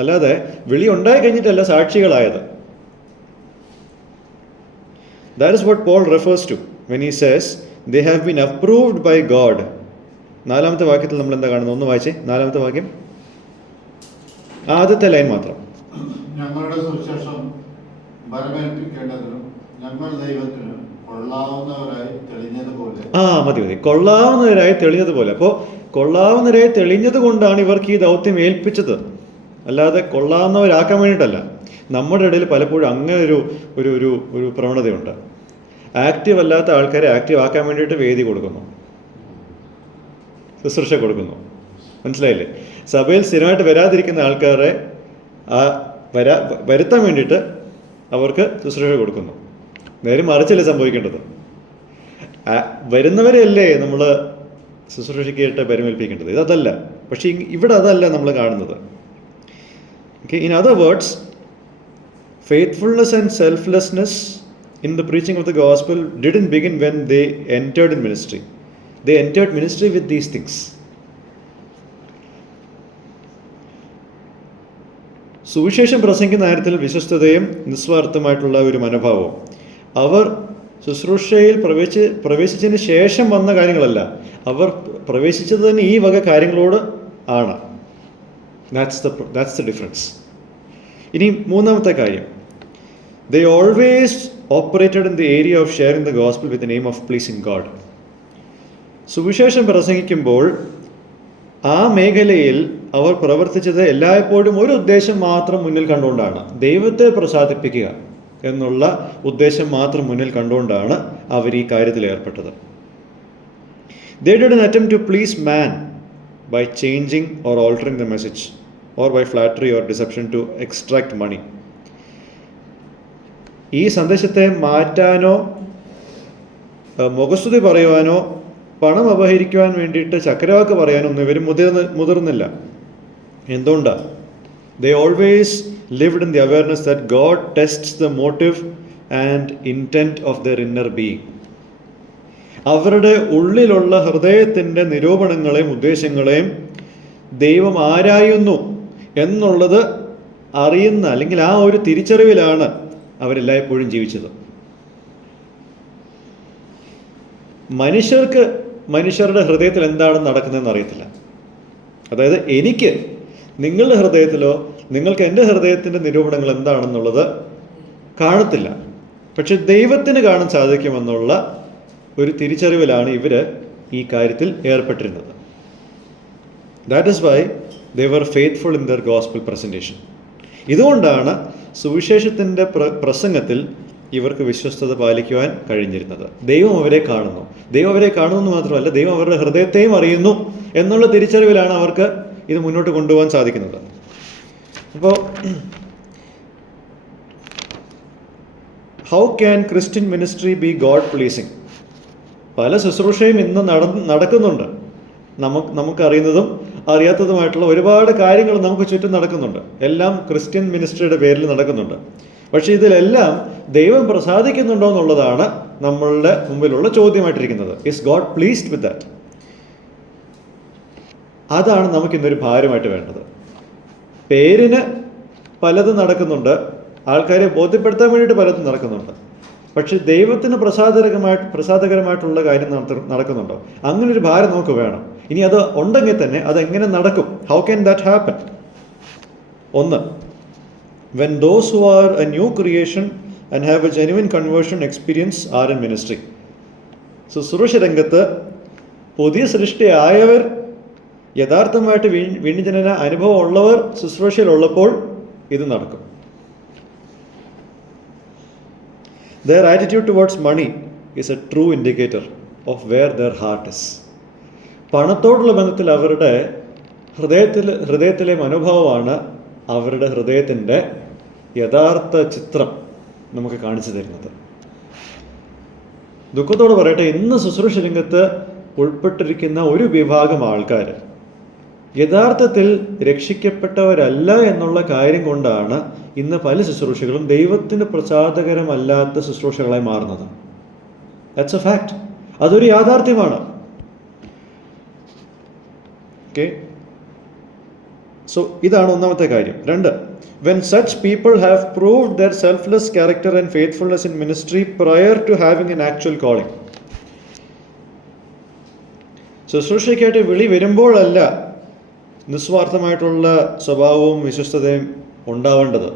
അല്ലാതെ വിളി ഉണ്ടായി കഴിഞ്ഞിട്ടല്ല സാക്ഷികളായത്. That is what Paul refers to when he says they have been approved by God. 4-ാമത്തെ വാക്യത്തിൽ നമ്മൾ എന്താ കാണുന്നത്? ഒന്ന് വായിച്ചേ, 4-ാമത്തെ വാക്യം, ആദ്യത്തെ ലൈൻ മാത്രം. ഞങ്ങളുടെ സുവിശേഷം ബലമേൽപ്പിക്കേണ്ടതിനും ഞങ്ങൾ ദൈവത്തിന് കൊള്ളാവുന്നവരായി തെളിഞ്ഞതുപോലെ. മതി കൊള്ളാവുന്നവരായി തെളിഞ്ഞതുപോലെ. അപ്പോൾ കൊള്ളാവുന്നവരായി തെളിഞ്ഞത് കൊണ്ടാണ് ഇവർക്ക് ഈ ദൗത്യം ഏൽപ്പിച്ചത്, അല്ലാതെ കൊള്ളാവുന്നവരാക്കാൻ വേണ്ടിയിട്ടല്ല. നമ്മുടെ ഇടയിൽ പലപ്പോഴും അങ്ങനെ ഒരു പ്രവണതയുണ്ട്. ആക്റ്റീവ് അല്ലാത്ത ആൾക്കാരെ ആക്റ്റീവ് ആക്കാൻ വേണ്ടിയിട്ട് വേദി കൊടുക്കുന്നു, ശുശ്രൂഷ കൊടുക്കുന്നു. മനസ്സിലായില്ലേ? സഭയിൽ സ്ഥിരമായിട്ട് വരാതിരിക്കുന്ന ആൾക്കാരെ വരുത്താൻ വേണ്ടിയിട്ട് അവർക്ക് ശുശ്രൂഷ കൊടുക്കുന്നു. നേരെ മറിച്ചല്ലേ സംഭവിക്കേണ്ടത്. വരുന്നവരെയല്ലേ നമ്മൾ ശുശ്രൂഷയ്ക്കായിട്ട് പരിമേൽപ്പിക്കേണ്ടത്. ഇതല്ല. പക്ഷേ ഇവിടെ അതല്ല നമ്മൾ കാണുന്നത്. Okay, in other words, faithfulness and selflessness in the preaching of the gospel didn't begin when they entered in ministry. They entered ministry with these things. സുവിശേഷം പ്രസംഗിക്കുന്ന കാര്യത്തിൽ വിശ്വസ്തതയും നിസ്വാർത്ഥമായിട്ടുള്ള ഒരു മനോഭാവവും അവർ ശുശ്രൂഷയിൽ പ്രവേശിച്ചതിന് ശേഷം വന്ന കാര്യങ്ങളല്ല, അവർ പ്രവേശിച്ചത് തന്നെ ഈ വക കാര്യങ്ങളോട് ആണ്. That's the difference. ഇനി മൂന്നാമത്തെ കാര്യം, they always operated in the area of sharing the gospel with the aim of pleasing God. സുവിശേഷം പ്രസംഗിക്കുമ്പോൾ ആ മേഖലയിൽ അവർ പ്രവർത്തിച്ചത് എല്ലായ്പ്പോഴും ഒരു ഉദ്ദേശം മാത്രം മുന്നിൽ കണ്ടുകൊണ്ടാണ്, ദൈവത്തെ പ്രസാദിപ്പിക്കുക എന്നുള്ള ഉദ്ദേശം മാത്രം മുന്നിൽ കണ്ടുകൊണ്ടാണ് അവർ ഈ കാര്യത്തിൽ ഏർപ്പെട്ടത്. They did an attempt to please man by changing or altering the message, or by flattery or deception to extract money. ഈ സന്ദേശത്തെ മാറ്റാനോ മുഖസ്തുതി പറയുവാനോ പണം അപഹരിക്കുവാൻ വേണ്ടിയിട്ട് ചക്രവാക്ക് പറയാനൊന്നും ഇവർ മുതിർന്നില്ല. എന്തുകൊണ്ടാണ്? They always lived in the awareness that God tests the motive and intent of their inner being. അവരുടെ ഉള്ളിലുള്ള ഹൃദയത്തിൻ്റെ നിരൂപണങ്ങളെയും ഉദ്ദേശങ്ങളെയും ദൈവം ആരായുന്നു എന്നുള്ളത് അറിയുന്ന, അല്ലെങ്കിൽ ആ ഒരു തിരിച്ചറിവിലാണ് അവരെല്ലായ്പ്പോഴും ജീവിച്ചത്. മനുഷ്യർക്ക് മനുഷ്യരുടെ ഹൃദയത്തിൽ എന്താണ് നടക്കുന്നതെന്ന് അറിയത്തില്ല. അതായത് എനിക്ക് നിങ്ങളുടെ ഹൃദയത്തിലോ നിങ്ങൾക്ക് എൻ്റെ ഹൃദയത്തിൻ്റെ നിരൂപണങ്ങൾ എന്താണെന്നുള്ളത് കാണത്തില്ല. പക്ഷെ ദൈവത്തിന് കാണാൻ സാധിക്കുമെന്നുള്ള ഒരു തിരിച്ചറിവിലാണ് ഇവർ ഈ കാര്യത്തിൽ ഏർപ്പെട്ടിരുന്നത്. That is why they were faithful in their gospel presentation. ഇതുകൊണ്ടാണ് സുവിശേഷത്തിൻ്റെ പ്രസംഗത്തിൽ ഇവർക്ക് വിശ്വസ്തത പാലിക്കുവാൻ കഴിഞ്ഞിരുന്നത്. ദൈവം അവരെ കാണുന്നു. ദൈവം അവരെ കാണുന്നു മാത്രമല്ല, ദൈവം അവരുടെ ഹൃദയത്തെയും അറിയുന്നു എന്നുള്ള തിരിച്ചറിവിലാണ് അവർക്ക് ഇത് മുന്നോട്ട് കൊണ്ടുപോകാൻ സാധിക്കുന്നത്. അപ്പോൾ how can Christian ministry B God pleasing? പല ശുശ്രൂഷയും ഇന്ന് നടക്കുന്നുണ്ട്. നമുക്കറിയുന്നതും അറിയാത്തതുമായിട്ടുള്ള ഒരുപാട് കാര്യങ്ങൾ നമുക്ക് ചുറ്റും നടക്കുന്നുണ്ട്. എല്ലാം ക്രിസ്ത്യൻ മിനിസ്ട്രിയുടെ പേരിൽ നടക്കുന്നുണ്ട്. പക്ഷേ ഇതിലെല്ലാം ദൈവം പ്രസാദിക്കുന്നുണ്ടോ എന്നുള്ളതാണ് നമ്മളുടെ മുമ്പിലുള്ള ചോദ്യമായിട്ടിരിക്കുന്നത്. Is God pleased with that? അതാണ് നമുക്കിന്നൊരു ഭാരമായിട്ട് വേണ്ടത്. പേരിന് പലതും നടക്കുന്നുണ്ട്, ആൾക്കാരെ ബോധ്യപ്പെടുത്താൻ വേണ്ടിയിട്ട് പലതും നടക്കുന്നുണ്ട്. പക്ഷെ ദൈവത്തിന് പ്രസാദകരമായിട്ടുള്ള കാര്യം നടക്കുന്നുണ്ടോ? അങ്ങനൊരു ഭാരം നമുക്ക് വേണം. ഇനി അത് ഉണ്ടെങ്കിൽ തന്നെ അതെങ്ങനെ നടക്കും? How can that happen? ഒന്ന്, when those who are a new creation and have a genuine conversion experience are in ministry. ശുശ്രൂഷ രംഗത്ത് പുതിയ സൃഷ്ടിയായവർ, യഥാർത്ഥമായിട്ട് വീണ്ടുജനന അനുഭവം ഉള്ളവർ ശുശ്രൂഷയിലുള്ളപ്പോൾ ഇത് നടക്കും. Their attitude towards money is a true indicator of where their heart is. പണത്തോടുള്ള ബന്ധത്തിൽ അവരുടെ ഹൃദയത്തിലെ മനോഭാവമാണ് അവരുടെ ഹൃദയത്തിൻ്റെ യഥാർത്ഥ ചിത്രം നമുക്ക് കാണിച്ചു തരുന്നത്. ദുഃഖത്തോടെ പറയട്ടെ, ഇന്ന് ശുശ്രൂഷ രംഗത്ത് ഉൾപ്പെട്ടിരിക്കുന്ന ഒരു വിഭാഗം ആൾക്കാർ യഥാർത്ഥത്തിൽ രക്ഷിക്കപ്പെട്ടവരല്ല എന്നുള്ള കാര്യം കൊണ്ടാണ് ഇന്ന് പല ശുശ്രൂഷകളും ദൈവത്തിന് പ്രസാദകരമല്ലാത്ത ശുശ്രൂഷകളായി മാറുന്നത്. That's A fact. അതൊരു യാഥാർത്ഥ്യമാണ്. ഓക്കെ, സോ ഇതാണ് ഒന്നാമത്തെ കാര്യം. രണ്ട്, when such people have proved their selfless character and faithfulness in ministry prior to having an actual calling. ശുശ്രൂഷയ്ക്കായിട്ട് വിളി വരുമ്പോഴല്ല നിസ്വാർത്ഥമായിട്ടുള്ള സ്വഭാവവും വിശ്വസ്തതയും ഉണ്ടാവേണ്ടത്.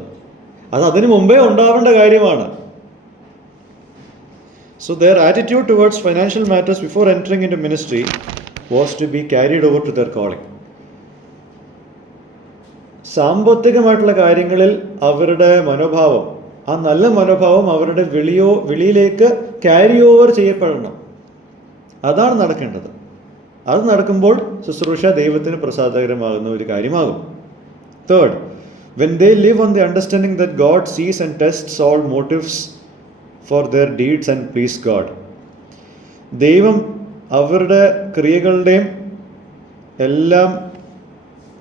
അത് അതിനു മുമ്പേ ഉണ്ടാവേണ്ട കാര്യമാണ്. So their attitude towards financial matters before entering into ministry was to be carried over to their calling. സാമ്പത്തികമായിട്ടുള്ള കാര്യങ്ങളിൽ അവരുടെ മനോഭാവം, ആ നല്ല മനോഭാവം അവരുടെ വിളിയിലേക്ക് ക്യാരി ഓവർ ചെയ്യപ്പെടണം. അതാണ് നടക്കേണ്ടത്. അത് നടക്കുമ്പോൾ ശുശ്രൂഷ ദൈവത്തിന് പ്രസാദകരമാകുന്ന ഒരു കാര്യമാകും. Third, when they live on the understanding that God sees and tests all motives for their deeds and please God. ദൈവം അവരുടെ ക്രിയകളുടെയും എല്ലാം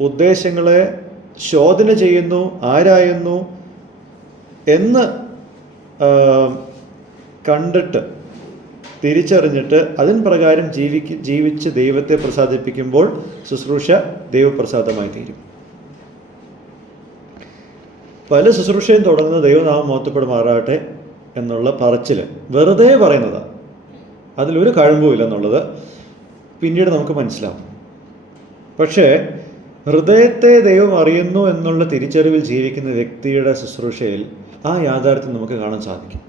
ഉദ്ദേശങ്ങളെ ശോധന ചെയ്യുന്നു, ആരായുന്നു എന്ന് കണ്ടിട്ട് തിരിച്ചറിഞ്ഞിട്ട് അതിൻ പ്രകാരം ജീവിച്ച് ദൈവത്തെ പ്രസാദിപ്പിക്കുമ്പോൾ ശുശ്രൂഷ ദൈവപ്രസാദമായി തീരും. പല ശുശ്രൂഷയും തുടങ്ങുന്നത് ദൈവനാമം മഹത്വപ്പെടുമാറാകട്ടെ എന്നുള്ള പറച്ചിൽ വെറുതെ പറയുന്നതാണ്. അതിലൊരു കഴമ്പുമില്ല എന്നുള്ളത് പിന്നീട് നമുക്ക് മനസ്സിലാവും. പക്ഷേ ഹൃദയത്തെ ദൈവം അറിയുന്നു എന്നുള്ള തിരിച്ചറിവിൽ ജീവിക്കുന്ന വ്യക്തിയുടെ ശുശ്രൂഷയിൽ ആ യാഥാർത്ഥ്യം നമുക്ക് കാണാൻ സാധിക്കും.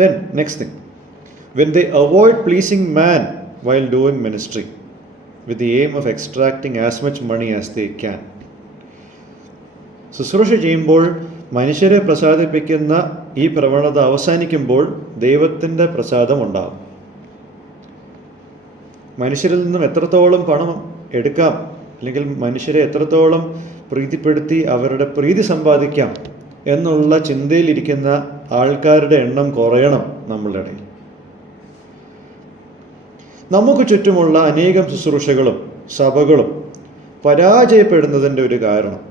Then next thing, when they avoid pleasing man while doing ministry with the aim of extracting as much money as they can. ശുശ്രൂഷ ചെയ്യുമ്പോൾ മനുഷ്യരെ പ്രസാദിപ്പിക്കുന്ന ഈ പ്രവണത അവസാനിക്കുമ്പോൾ ദൈവത്തിൻ്റെ പ്രസാദം ഉണ്ടാകും. മനുഷ്യരിൽ നിന്നും എത്രത്തോളം പണം എടുക്കാം, അല്ലെങ്കിൽ മനുഷ്യരെ എത്രത്തോളം പ്രീതിപ്പെടുത്തി അവരുടെ പ്രീതി സമ്പാദിക്കാം എന്നുള്ള ചിന്തയിലിരിക്കുന്ന ആൾക്കാരുടെ എണ്ണം കുറയണം നമ്മളുടെ ഇടയിൽ. നമുക്ക് ചുറ്റുമുള്ള അനേകം ശുശ്രൂഷകളും സഭകളും പരാജയപ്പെടുന്നതിൻ്റെ ഒരു കാരണം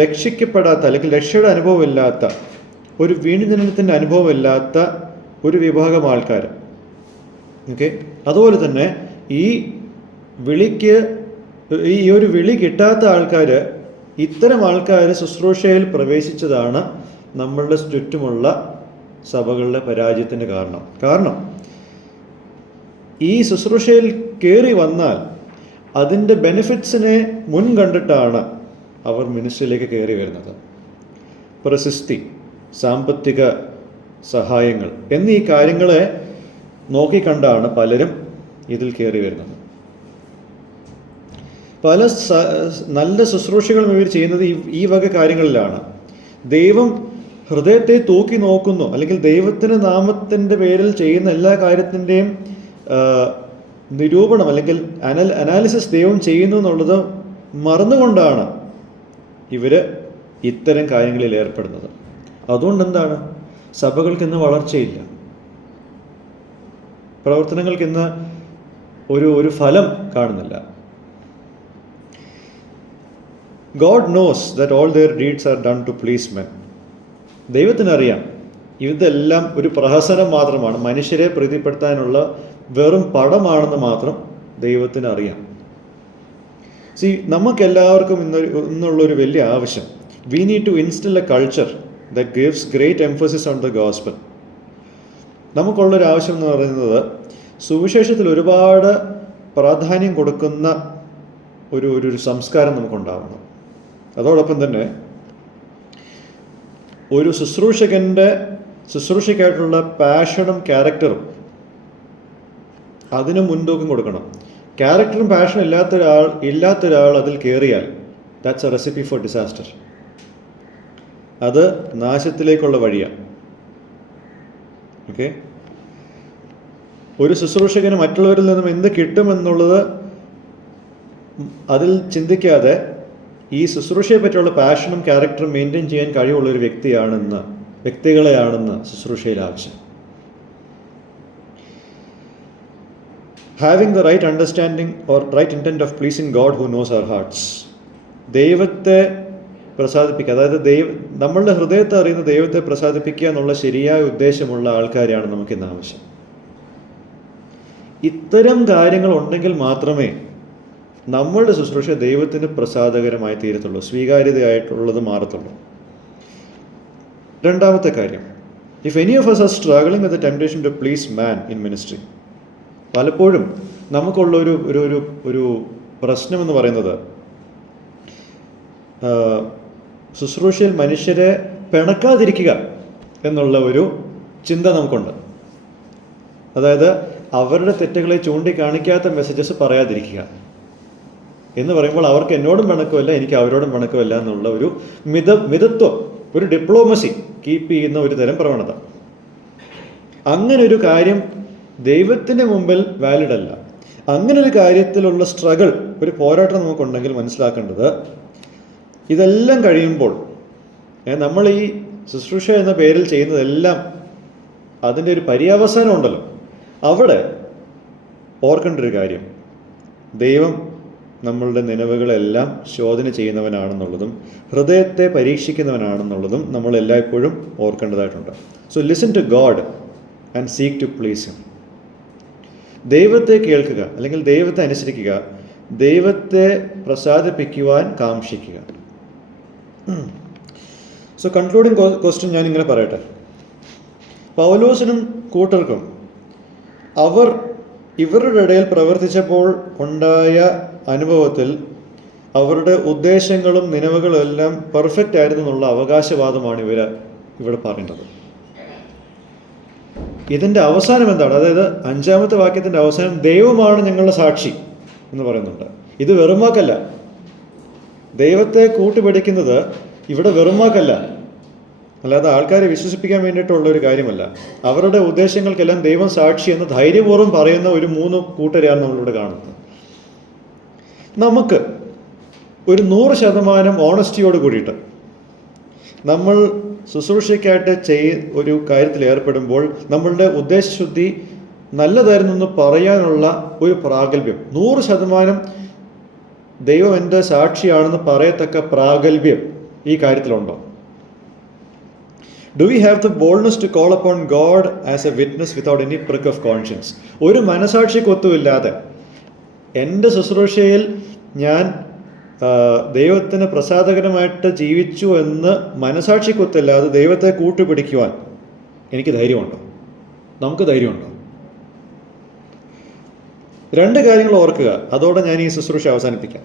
രക്ഷിക്കപ്പെടാത്ത അല്ലെങ്കിൽ രക്ഷയുടെ അനുഭവമില്ലാത്ത, ഒരു വീണ്ടുജനനത്തിൻ്റെ അനുഭവമില്ലാത്ത ഒരു വിഭാഗം ആൾക്കാർ. ഓക്കെ, അതുപോലെ തന്നെ ഈ ഒരു വിളി കിട്ടാത്ത ആൾക്കാർ, ഇത്തരം ആൾക്കാർ ശുശ്രൂഷയിൽ പ്രവേശിച്ചതാണ് നമ്മളുടെ ചുറ്റുമുള്ള സഭകളുടെ പരാജയത്തിന് കാരണം ഈ ശുശ്രൂഷയിൽ കയറി വന്നാൽ അതിൻ്റെ ബെനിഫിറ്റ്സിനെ മുൻകണ്ടിട്ടാണ് അവർ മിനിസ്ട്രിയിലേക്ക് കയറി വരുന്നത്. പ്രശസ്തി, സാമ്പത്തിക സഹായങ്ങൾ എന്നീ കാര്യങ്ങളെ നോക്കിക്കണ്ടാണ് പലരും ഇതിൽ കയറി വരുന്നത്. പല നല്ല ശുശ്രൂഷകളും ഇവർ ചെയ്യുന്നത് ഈ വക കാര്യങ്ങളിലാണ്. ദൈവം ഹൃദയത്തെ തൂക്കി നോക്കുന്നു, അല്ലെങ്കിൽ ദൈവത്തിൻ്റെ നാമത്തിൻ്റെ പേരിൽ ചെയ്യുന്ന എല്ലാ കാര്യത്തിൻ്റെയും നിരൂപണം അല്ലെങ്കിൽ അനാലിസിസ് ദൈവം ചെയ്യുന്നു എന്നുള്ളത് മറന്നുകൊണ്ടാണ് ഇവർ ഇത്തരം കാര്യങ്ങളിൽ ഏർപ്പെടുന്നത്. അതുകൊണ്ട് എന്താണ്, സഭകൾക്ക് ഇന്ന് വളർച്ചയില്ല, പ്രവർത്തനങ്ങൾക്ക് ഇന്ന് ഒരു ഫലം കാണുന്നില്ല. God knows that all their deeds are done to please men. ദൈവത്തിനറിയാം ഇതെല്ലാം ഒരു പ്രഹസനം മാത്രമാണ്, മനുഷ്യരെ പ്രീതിപ്പെടുത്താനുള്ള വെറും പടമാണെന്ന് മാത്രം ദൈവത്തിന് അറിയാം. നമുക്കെല്ലാവർക്കും ഇന്നുള്ളൊരു വലിയ ആവശ്യം, we need to instill a culture that gives great emphasis on the gospel. നമുക്കുള്ളൊരു ആവശ്യം എന്ന് പറയുന്നത് സുവിശേഷത്തിൽ ഒരുപാട് പ്രാധാന്യം കൊടുക്കുന്ന ഒരു സംസ്കാരം നമുക്കുണ്ടാവണം. അതോടൊപ്പം തന്നെ ഒരു ശുശ്രൂഷയ്ക്കായിട്ടുള്ള പാഷനും ക്യാരക്ടറും അതിന് മുൻതൂക്കം കൊടുക്കണം. ക്യാരക്ടറും പാഷനും ഇല്ലാത്തൊരാൾ അതിൽ കയറിയാൽ that's A recipe four disaster. അത് നാശത്തിലേക്കുള്ള വഴിയാണ്. ഓക്കെ, ഒരു ശുശ്രൂഷകന് മറ്റുള്ളവരിൽ നിന്നും എന്ത് കിട്ടുമെന്നുള്ളത് അതിൽ ചിന്തിക്കാതെ ഈ ശുശ്രൂഷയെ പറ്റിയുള്ള പാഷനും ക്യാരക്ടറും മെയിൻറ്റെയിൻ ചെയ്യാൻ കഴിവുള്ളൊരു വ്യക്തികളെയാണെന്ന് ശുശ്രൂഷയിൽ ആവശ്യം. Having the right understanding or right intent of pleasing God who knows our hearts. ദൈവത്തെ പ്രസാദിപ്പിക്കുക, അതായത് നമ്മളുടെ ഹൃദയത്തെ അറിയുന്ന ദൈവത്തെ പ്രസാദിപ്പിക്കുക എന്നുള്ള ശരിയായ ഉദ്ദേശമുള്ള ആൾക്കാരെയാണ് നമുക്കിന്ന് ആവശ്യം. ഇത്തരം കാര്യങ്ങൾ ഉണ്ടെങ്കിൽ മാത്രമേ നമ്മളുടെ ശുശ്രൂഷ ദൈവത്തിന് പ്രസാദകരമായി തീരത്തുള്ളൂ, സ്വീകാര്യതയായിട്ടുള്ളത് മാറത്തുള്ളൂ. രണ്ടാമത്തെ കാര്യം, if any of us are struggling with the temptation to please man in ministry, പലപ്പോഴും നമുക്കുള്ള ഒരു ഒരു ഒരു ഒരു പ്രശ്നമെന്ന് പറയുന്നത് ശുശ്രൂഷയിൽ മനുഷ്യരെ പിണക്കാതിരിക്കുക എന്നുള്ള ഒരു ചിന്ത നമുക്കുണ്ട്. അതായത് അവരുടെ തെറ്റുകളെ ചൂണ്ടിക്കാണിക്കാത്ത മെസ്സേജസ് പറയാതിരിക്കുക എന്ന് പറയുമ്പോൾ അവർക്ക് എന്നോടും പിണക്കമില്ല, എനിക്ക് അവരോടും പിണക്കമില്ല എന്നുള്ള ഒരു മിതത്വം, ഒരു ഡിപ്ലോമസി കീപ്പ് ചെയ്യുന്ന ഒരു തരം പ്രവണത. അങ്ങനെ ഒരു കാര്യം ദൈവത്തിൻ്റെ മുമ്പിൽ വാലിഡ് അല്ല. അങ്ങനെ ഒരു കാര്യത്തിലുള്ള സ്ട്രഗിൾ, ഒരു പോരാട്ടം നമുക്കുണ്ടെങ്കിൽ മനസ്സിലാക്കേണ്ടത്, ഇതെല്ലാം കഴിയുമ്പോൾ നമ്മൾ ഈ ശുശ്രൂഷ എന്ന പേരിൽ ചെയ്യുന്നതെല്ലാം അതിൻ്റെ ഒരു പര്യവസാനം ഉണ്ടല്ലോ, അവിടെ ഓർക്കേണ്ട ഒരു കാര്യം, ദൈവം നമ്മളുടെ നിലവുകളെല്ലാം ശോധന ചെയ്യുന്നവനാണെന്നുള്ളതും ഹൃദയത്തെ പരീക്ഷിക്കുന്നവനാണെന്നുള്ളതും നമ്മൾ എല്ലായ്പ്പോഴും ഓർക്കേണ്ടതായിട്ടുണ്ട്. So listen to God and seek to please him. ദൈവത്തെ കേൾക്കുക, അല്ലെങ്കിൽ ദൈവത്തെ അനുസരിക്കുക, ദൈവത്തെ പ്രസാദിപ്പിക്കുവാൻ കാംക്ഷിക്കുക. സോ കൺക്ലൂഡിങ് ക്വസ്റ്റ്യൻ ഞാൻ ഇങ്ങനെ പറയട്ടെ. പൗലോസിനും കൂട്ടർക്കും അവർ ഇവരുടെ ഇടയിൽ പ്രവർത്തിച്ചപ്പോൾ ഉണ്ടായ അനുഭവത്തിൽ അവരുടെ ഉദ്ദേശങ്ങളും നിലവുകളും എല്ലാം പെർഫെക്റ്റ് ആയിരുന്നു എന്നുള്ള അവകാശവാദമാണ് ഇവിടെ പറയുന്നത്. ഇതിൻ്റെ അവസാനം എന്താണ്? അതായത് 5-ാമത്തെ വാക്യത്തിൻ്റെ അവസാനം ദൈവമാണ് ഞങ്ങളുടെ സാക്ഷി എന്ന് പറയുന്നുണ്ട്. ഇത് വെറും വാക്കല്ല. ദൈവത്തെ കൂട്ടുപിടിക്കുന്നത് ഇവിടെ വെറും വാക്കല്ല, അല്ലാതെ ആൾക്കാരെ വിശ്വസിപ്പിക്കാൻ വേണ്ടിയിട്ടുള്ള ഒരു കാര്യമല്ല. അവരുടെ ഉദ്ദേശങ്ങൾക്കെല്ലാം ദൈവം സാക്ഷി എന്ന് ധൈര്യപൂർവ്വം പറയുന്ന ഒരു 3 കൂട്ടരെയാണ് നമ്മളിവിടെ കാണുന്നത്. നമുക്ക് ഒരു 100% ഓണസ്റ്റിയോട് കൂടിയിട്ട് നമ്മൾ ശുശ്രൂഷയ്ക്കായിട്ട് ഒരു കാര്യത്തിൽ ഏർപ്പെടുമ്പോൾ നമ്മളുടെ ഉദ്ദേശശുദ്ധി നല്ലതായിരുന്നു എന്ന് പറയാനുള്ള ഒരു പ്രാഗൽഭ്യം, 100% ദൈവം എൻ്റെ സാക്ഷിയാണെന്ന് പറയത്തക്ക പ്രാഗൽഭ്യം ഈ കാര്യത്തിലുണ്ടോ? Do we have the boldness to call upon God as a witness without any prick of conscience? ഒരു മനസാക്ഷി കൊത്തുമില്ലാതെ എൻ്റെ ശുശ്രൂഷയിൽ ഞാൻ ദൈവത്തിന് പ്രസാദകരമായിട്ട് ജീവിച്ചു എന്ന് മനസാക്ഷി കൊത്തില്ലാതെ ദൈവത്തെ കൂട്ടുപിടിക്കുവാൻ എനിക്ക് ധൈര്യമുണ്ടോ? നമുക്ക് ധൈര്യമുണ്ടോ? 2 കാര്യങ്ങൾ ഓർക്കുക, അതോടെ ഞാൻ ഈ ശുശ്രൂഷ അവസാനിപ്പിക്കാം.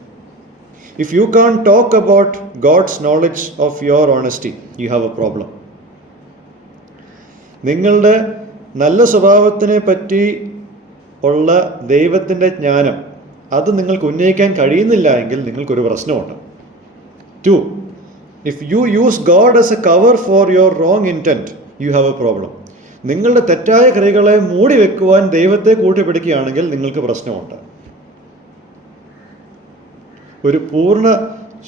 If you can't talk about God's knowledge of your honesty, you have a problem. നിങ്ങളുടെ നല്ല സ്വഭാവത്തിനെ പറ്റി ഉള്ള ദൈവത്തിൻ്റെ ജ്ഞാനം അത് നിങ്ങൾക്ക് ഉന്നയിക്കാൻ കഴിയുന്നില്ല എങ്കിൽ നിങ്ങൾക്കൊരു പ്രശ്നമുണ്ട്. 2, if you use God as a cover for your wrong intent, you have a problem. നിങ്ങളുടെ തെറ്റായ ക്രിയകളെ മൂടി വെക്കുവാൻ ദൈവത്തെ കൂട്ടിപ്പിടിക്കുകയാണെങ്കിൽ നിങ്ങൾക്ക് പ്രശ്നമുണ്ട്. ഒരു പൂർണ്ണ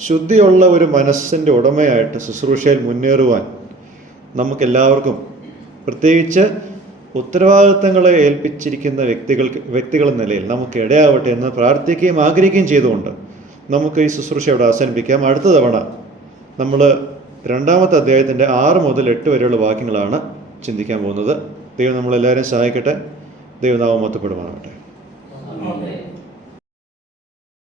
ശുദ്ധിയുള്ള ഒരു മനസ്സിൻ്റെ ഉടമയായിട്ട് ശുശ്രൂഷയിൽ മുന്നേറുവാൻ നമുക്കെല്ലാവർക്കും, പ്രത്യേകിച്ച് ഉത്തരവാദിത്തങ്ങളെ ഏൽപ്പിച്ചിരിക്കുന്ന വ്യക്തികൾ എന്ന നിലയിൽ നമുക്ക് ഇടയാവട്ടെ എന്ന് പ്രാർത്ഥിക്കുകയും ആഗ്രഹിക്കുകയും ചെയ്തുകൊണ്ട് നമുക്ക് ഈ ശുശ്രൂഷ ഇവിടെ അവസാനിപ്പിക്കാം. അടുത്ത തവണ നമ്മൾ 2-ാമത്തെ അധ്യായത്തിൻ്റെ 6 മുതൽ 8 വരെയുള്ള വാക്യങ്ങളാണ് ചിന്തിക്കാൻ പോകുന്നത്. ദൈവം നമ്മളെല്ലാവരെയും സഹായിക്കട്ടെ. ദൈവനാമം മഹത്വപ്പെടുമാറാകട്ടെ.